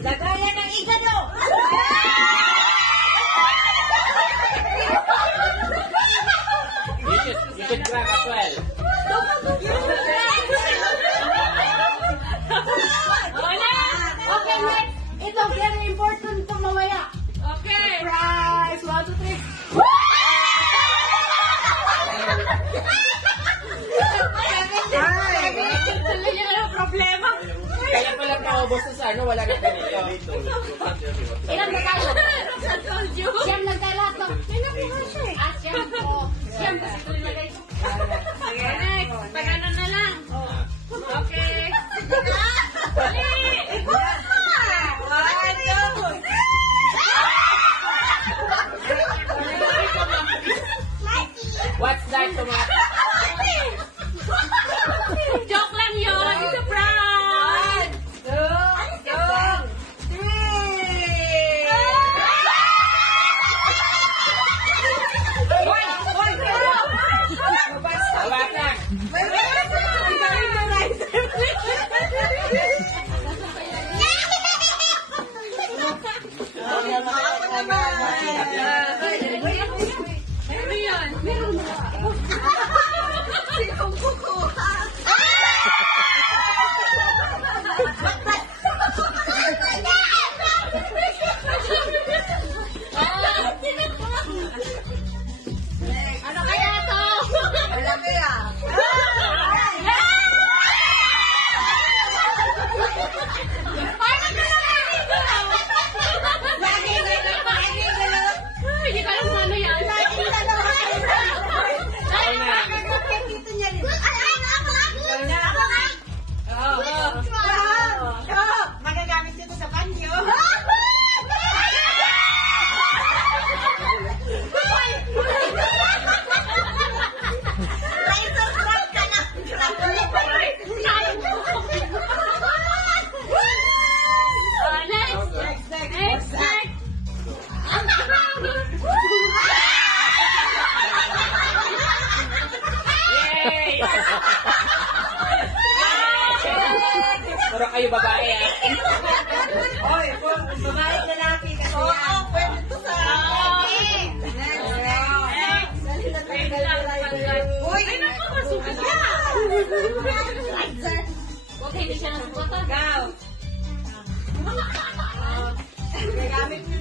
Lagayan ng igano. You should crack as well. Wala. Okay, next. Ito, very important to mamaya. Okay. Surprise! 1, 2, 3. Tuloy yun ang problema. Kaya pala naubos sa ano, wala na ganito. Ilang nagkalo? I told you. Siyam nagkalo. May nakuha siya eh. Ah, siyam. Siyam kasi ito nilagay ko. Sige, next. Pag-ano na lang. Okay. Dali! What's that, tomato? Joke lang yun. It's a prank. 1, 2, 3. Bata! Ano yun? Ano kaya to? Hindi ka alam kung ano yan. Ako na. Magagamit ko sa banyo. Next. Yay! Puro kayo babae ah. Oy, babae lalaki kasi yan. Pwede to sa akin. Uy, Ay, naku, masukat ka. okay, hindi siya nasubukan. Gaw. Gagamit mo